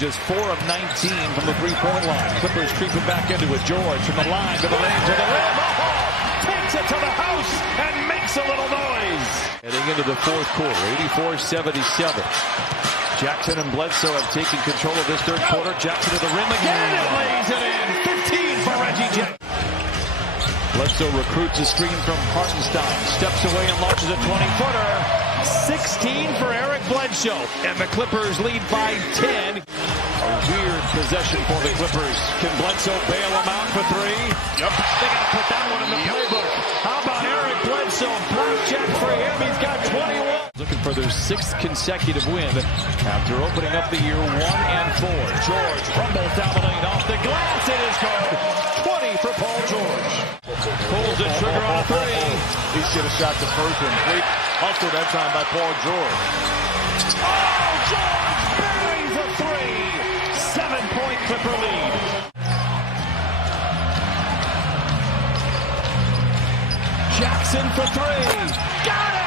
just 4 of 19 from the three-point line. Clippers creeping back into it. George from the line to the lane to the rim. Oh, takes it to the house and makes a little noise. Heading into the fourth quarter, 84-77. Jackson and Bledsoe have taken control of this third quarter. Jackson to the rim again and lays it in. 15 for Reggie Jackson. Bledsoe recruits a screen from Hartenstein. Steps away and launches a 20-footer. 16 for Eric Bledsoe. And the Clippers lead by 10. A weird possession for the Clippers. Can Bledsoe bail them out for three? Yep. They got to put that one in the playbook. How about Eric Bledsoe? Blackjack for him. He's got 21. Looking for their 6th consecutive win after opening up the year 1-4. George rumbles down the lane off the glass. It is good. 20 for Paul George. Pulls the trigger on a three. He should have shot the first one. Great hustle that time by Paul George. Oh, George buries a three. 7-point Clipper lead. Jackson for three. Got it!